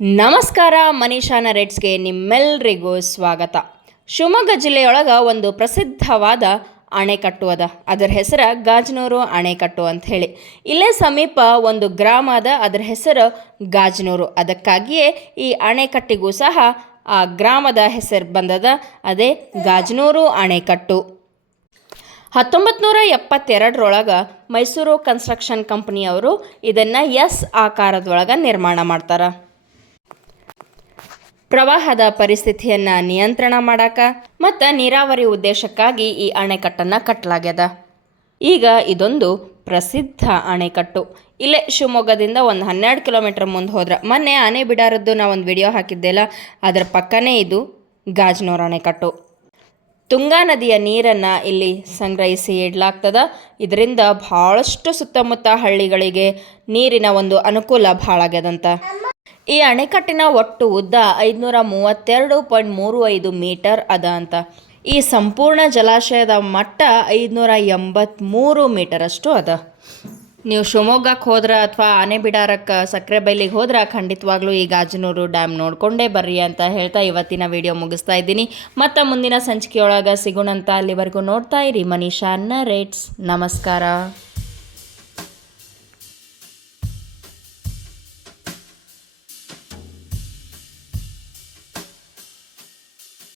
ನಮಸ್ಕಾರ, ಮನೀಷಾನ ರೇಟ್ಸ್ಗೆ ನಿಮ್ಮೆಲ್ಲರಿಗೂ ಸ್ವಾಗತ. ಶಿವಮೊಗ್ಗ ಜಿಲ್ಲೆಯೊಳಗೆ ಒಂದು ಪ್ರಸಿದ್ಧವಾದ ಅಣೆಕಟ್ಟು ಅದ. ಅದರ ಹೆಸರು ಗಾಜನೂರು ಅಣೆಕಟ್ಟು ಅಂತ ಹೇಳಿ. ಇಲ್ಲೇ ಸಮೀಪ ಒಂದು ಗ್ರಾಮ ಅದ, ಅದರ ಹೆಸರು ಗಾಜನೂರು. ಅದಕ್ಕಾಗಿಯೇ ಈ ಅಣೆಕಟ್ಟಿಗೂ ಸಹ ಆ ಗ್ರಾಮದ ಹೆಸರು ಬಂದದ, ಅದೇ ಗಾಜನೂರು ಅಣೆಕಟ್ಟು. 1972 ಮೈಸೂರು ಕನ್ಸ್ಟ್ರಕ್ಷನ್ ಕಂಪನಿಯವರು ಇದನ್ನು ಎಸ್ ಆಕಾರದೊಳಗೆ ನಿರ್ಮಾಣ ಮಾಡ್ತಾರೆ. ಪ್ರವಾಹದ ಪರಿಸ್ಥಿತಿಯನ್ನು ನಿಯಂತ್ರಣ ಮಾಡಕ್ಕೆ ಮತ್ತು ನೀರಾವರಿ ಉದ್ದೇಶಕ್ಕಾಗಿ ಈ ಅಣೆಕಟ್ಟನ್ನು ಕಟ್ಟಲಾಗ್ಯದ. ಈಗ ಇದೊಂದು ಪ್ರಸಿದ್ಧ ಅಣೆಕಟ್ಟು. ಇಲ್ಲೇ ಶಿವಮೊಗ್ಗದಿಂದ ಒಂದು 12 ಕಿಲೋಮೀಟರ್ ಮುಂದೆ ಹೋದ್ರೆ, ಮೊನ್ನೆ ಆನೆ ಬಿಡಾರದ್ದು ನಾವು ಒಂದು ವಿಡಿಯೋ ಹಾಕಿದ್ದೆಲ್ಲ, ಅದರ ಪಕ್ಕನೇ ಇದು ಗಾಜನೂರು ಅಣೆಕಟ್ಟು. ತುಂಗಾ ನದಿಯ ನೀರನ್ನು ಇಲ್ಲಿ ಸಂಗ್ರಹಿಸಿ ಇಡಲಾಗ್ತದ. ಇದರಿಂದ ಭಾಳಷ್ಟು ಸುತ್ತಮುತ್ತ ಹಳ್ಳಿಗಳಿಗೆ ನೀರಿನ ಒಂದು ಅನುಕೂಲ ಭಾಳ ಆಗ್ಯದಂತ. ಈ ಅಣೆಕಟ್ಟಿನ ಒಟ್ಟು ಉದ್ದ 532.35 ಮೀಟರ್ ಅದ ಅಂತ. ಈ ಸಂಪೂರ್ಣ ಜಲಾಶಯದ ಮಟ್ಟ 583 ಮೀಟರ್ ಅಷ್ಟು ಅದ. ನೀವು ಶಿವಮೊಗ್ಗಕ್ಕೆ ಹೋದ್ರೆ ಅಥವಾ ಆನೆ ಬಿಡಾರಕ್ಕೆ ಸಕ್ಕರೆಬೈಲಿಗೆ ಹೋದ್ರೆ ಖಂಡಿತವಾಗ್ಲೂ ಈ ಗಾಜನೂರು ಡ್ಯಾಮ್ ನೋಡಿಕೊಂಡೇ ಬರ್ರಿ ಅಂತ ಹೇಳ್ತಾ ಇವತ್ತಿನ ವಿಡಿಯೋ ಮುಗಿಸ್ತಾ ಇದ್ದೀನಿ. ಮತ್ತು ಮುಂದಿನ ಸಂಚಿಕೆಯೊಳಗೆ ಸಿಗೋಣಂತ. ಅಲ್ಲಿವರೆಗೂ ನೋಡ್ತಾ ಇರಿ ಮನೀಷಾನ ರೇಟ್ಸ್. ನಮಸ್ಕಾರ.